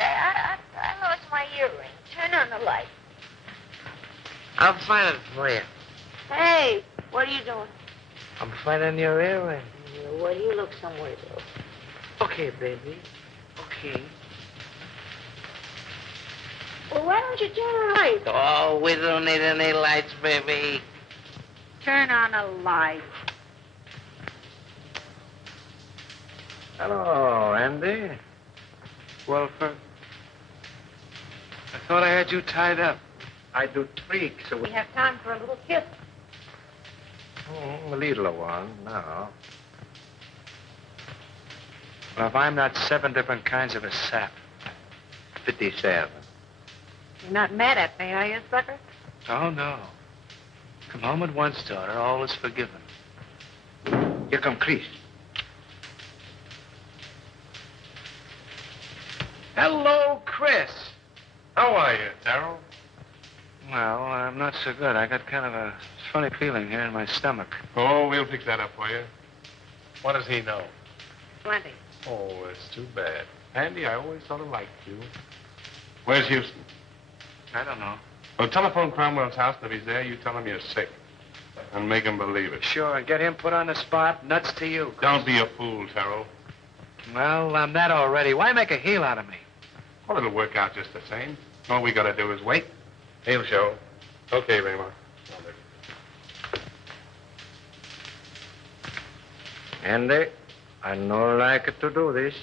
I lost my earring. Turn on the light. I'll find it for you. Hey, what are you doing? I'm finding your earring. Well, you look somewhere, though. Okay, baby. Okay. Well, why don't you turn the light? Oh, we don't need any lights, baby. Turn on a light. Hello, Andy. Wilford. I thought I had you tied up. I do tweaks. So We have time for a little kiss. a little one, no. Well, if I'm not 7 different kinds of a sap, 57. You're not mad at me, are you, sucker? Oh, no. Come home at once, daughter. All is forgiven. Here come Chris. Hello, Chris. How are you, Terrell? Well, I'm not so good. I got kind of a funny feeling here in my stomach. Oh, we'll fix that up for you. What does he know? Plenty. Oh, it's too bad. Andy, I always sort of liked you. Where's Houston? I don't know. Well, telephone Cromwell's house, and if he's there, you tell him you're sick. And make him believe it. Sure, and get him put on the spot. Nuts to you. Don't be a fool, Terrell. Well, I'm that already. Why make a heel out of me? Well, it'll work out just the same. All we gotta do is wait. He'll show. Okay, Raymond. Andy, I no like to do this.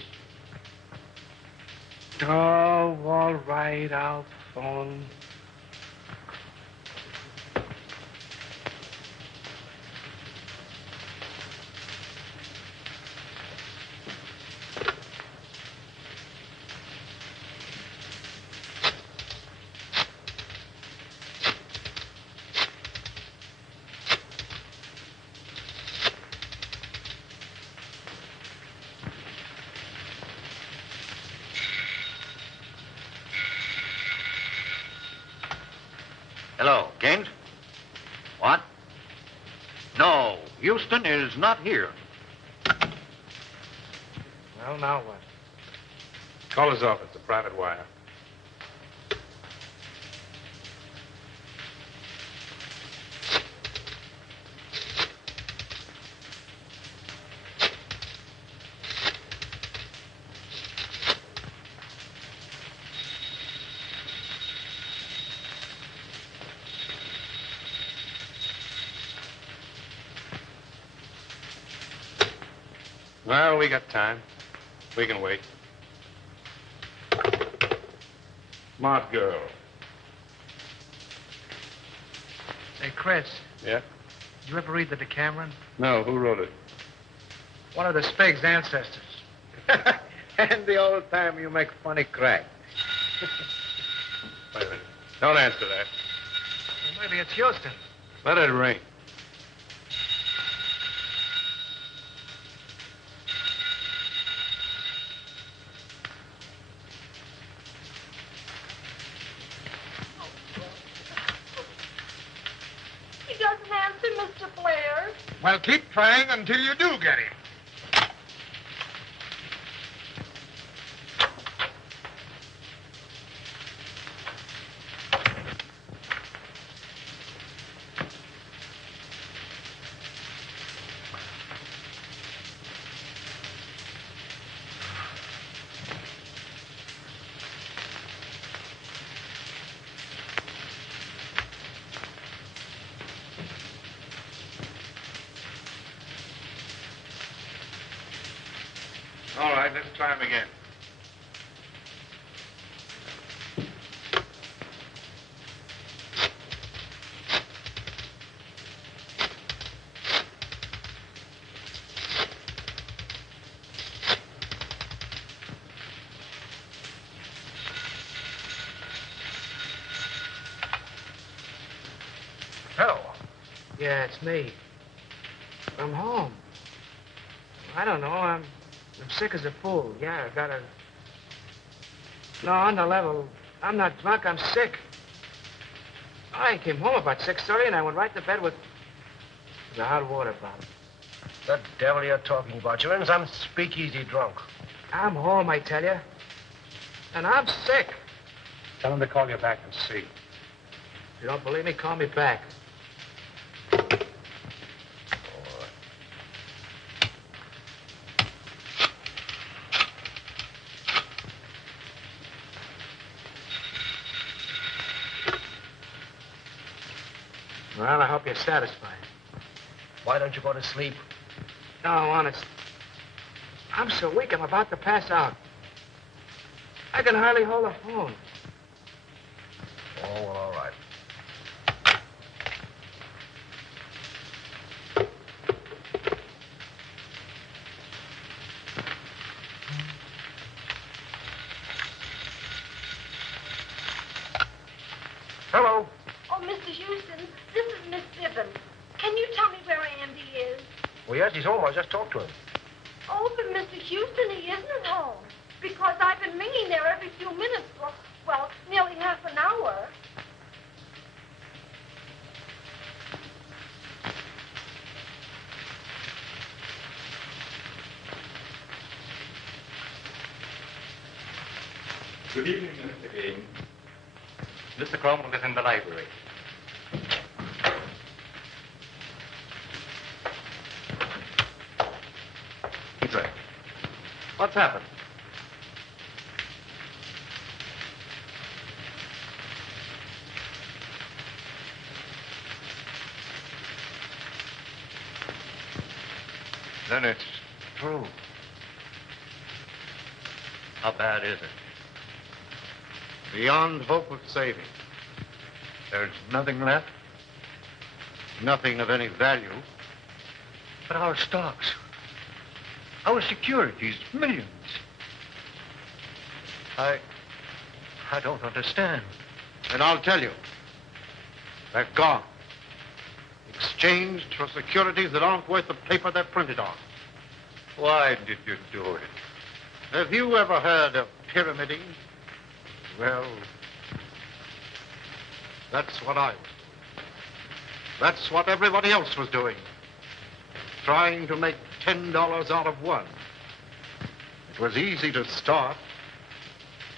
Oh, all right, I'll phone. Hello, Gaines? What? No, Houston is not here. Well, now what? Call his office, a private wire. Well, we got time. We can wait. Smart girl. Hey, Chris, Yeah? did you ever read the Decameron? No, who wrote it? One of the Spig's ancestors. And the old time you make funny crack. Wait a minute. Don't answer that. Well, maybe it's Houston. Let it ring. He doesn't answer, Mr. Blair. Well, keep trying until you do get him. All right, let's try him again. Hello. Yeah, it's me. I'm home. I don't know. I'm sick as a fool. Yeah, I got a... No, on the level. I'm not drunk. I'm sick. I came home about 6:30 and I went right to bed with a hot water bottle. The devil you're talking about. You're in some speakeasy drunk. I'm home, I tell you. And I'm sick. Tell him to call you back and see. If you don't believe me, call me back. Well, I hope you're satisfied. Why don't you go to sleep? No, honest. I'm so weak, I'm about to pass out. I can hardly hold a phone. Oh, well, all right. Hello. Oh, Mr. Houston, this is Miss Sibbons. Can you tell me where Andy is? Well, yes, he's home. I just talked to him. Oh, but Mr. Houston, he isn't home. Because I've been ringing there every few minutes for, well, nearly half an hour. Good evening, Mr. Kane. Mr. Cromwell is in the library. He's right. What's happened? Then it's true. How bad is it? Beyond hope of saving. There's nothing left. Nothing of any value. But our stocks, our securities, millions. I don't understand. And I'll tell you. They're gone. Exchanged for securities that aren't worth the paper they're printed on. Why did you do it? Have you ever heard of pyramiding? Well, that's what I was doing. That's what everybody else was doing. Trying to make $10 out of one. It was easy to start,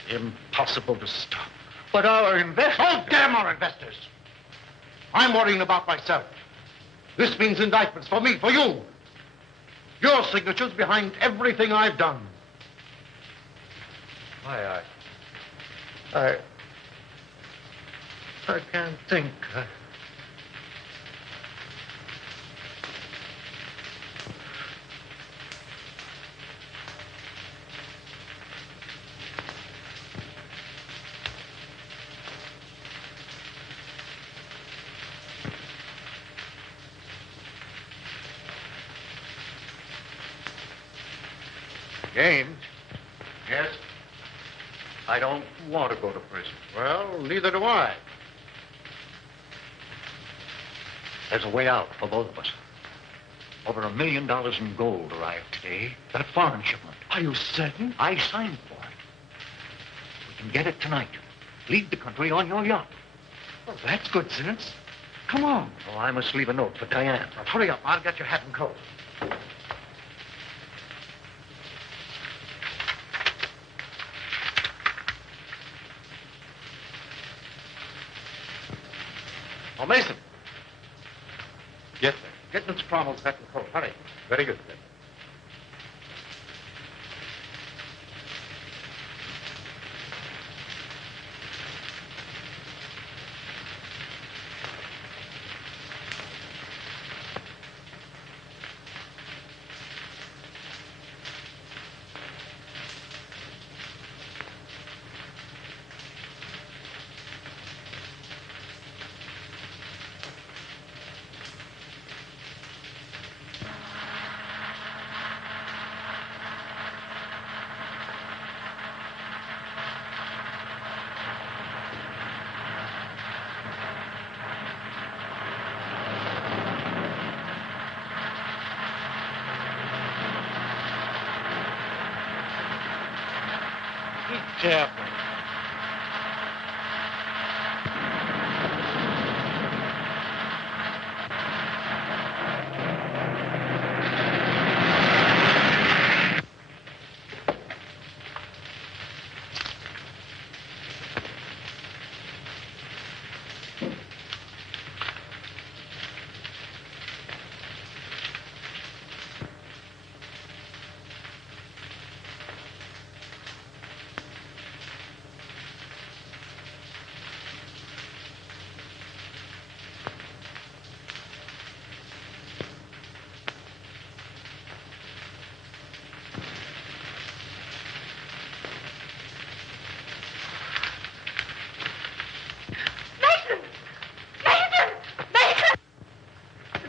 impossible to stop. But our investors... Oh, damn our investors! I'm worrying about myself. This means indictments for me, for you. Your signature's behind everything I've done. I can't think. James, Yes? I don't want to go to prison. Well, neither do I. There's a way out for both of us. Over $1 million in gold arrived today. That foreign shipment. Are you certain? I signed for it. We can get it tonight. Leave the country on your yacht. Well, that's good sense. Come on. Oh, I must leave a note for Diane. Now, hurry up. I'll get your hat and coat. Oh, Mason. Yes, sir. Get Mr. Cromwell's hat and coat. Hurry. Very good, sir. Be careful.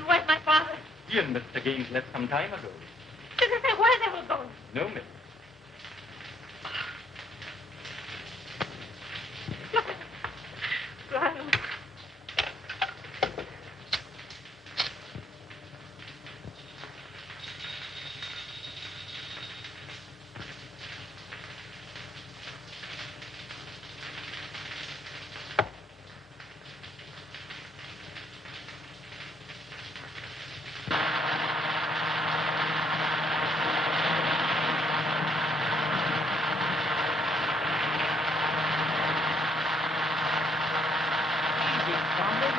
Where's my father? He and Mr. Gaines left some time ago. Did they say where they were going? No, miss. Brian.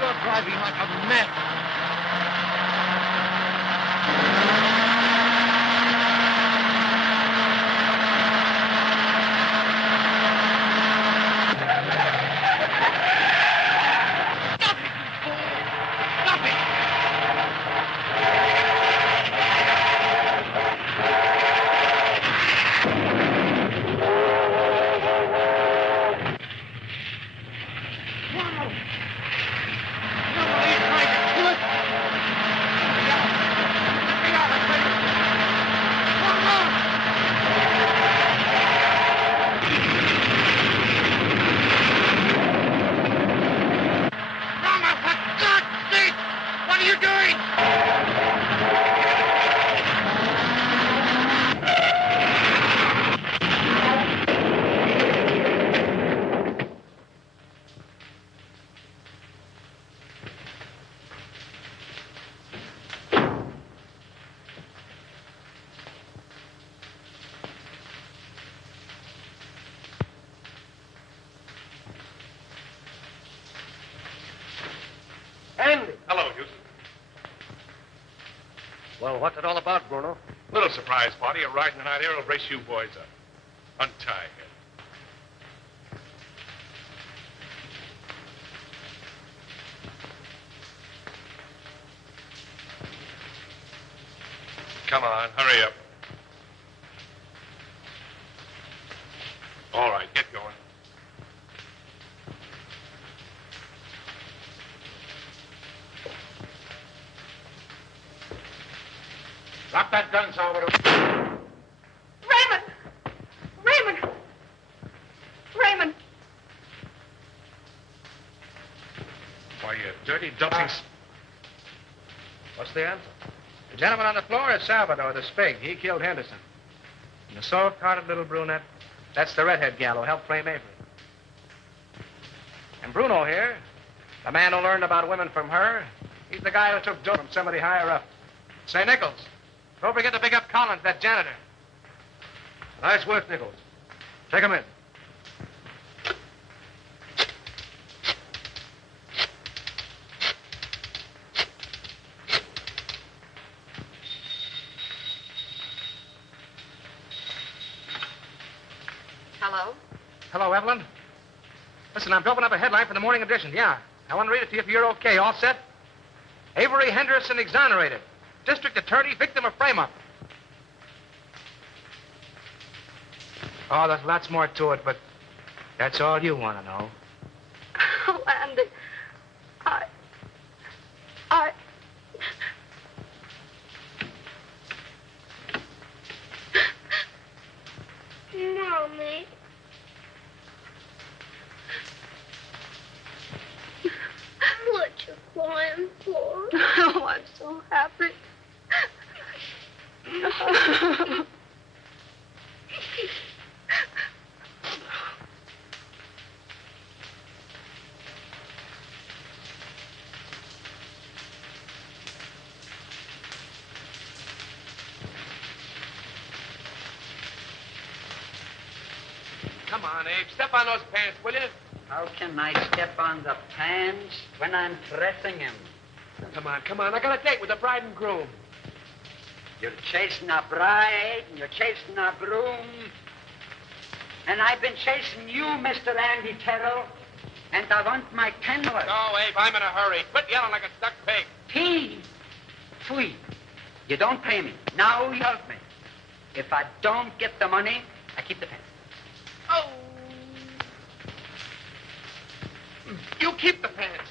You're driving like a mad. Well, what's it all about, Bruno? Little surprise party. A ride in the night air will brace you boys up. Untie him. Come on, hurry up. All right, get going. Drop that gun, Salvador. Raymond! Raymond! Raymond! Why, you dirty, dumping... What's the answer? The gentleman on the floor is Salvador, the Spig. He killed Henderson. And the soft-hearted little brunette, that's the redhead gal who helped frame Avery. And Bruno here, the man who learned about women from her, he's the guy who took dope from somebody higher up. Say, Nichols, don't forget to pick up Collins, that janitor. Nice work, Nichols. Take him in. Hello? Hello, Evelyn. Listen, I'm doping up a headline for the morning edition. Yeah. I want to read it to you if you're okay. All set? Avery Henderson exonerated. District attorney, victim of frame-up. Oh, there's lots more to it, but that's all you want to know. Oh, Andy. I... Mommy. What you crying for? Oh, I'm so happy. Come on, Abe. Step on those pants, will you? How can I step on the pants when I'm pressing him? Come on. I got a date with the bride and groom. You're chasing a bride, and you're chasing a groom. And I've been chasing you, Mr. Andy Terrell. And I want my $10. No, Abe, I'm in a hurry. Quit yelling like a stuck pig. Pete, Tweet, you don't pay me. Now you help me. If I don't get the money, I keep the pants. Oh. You keep the pants.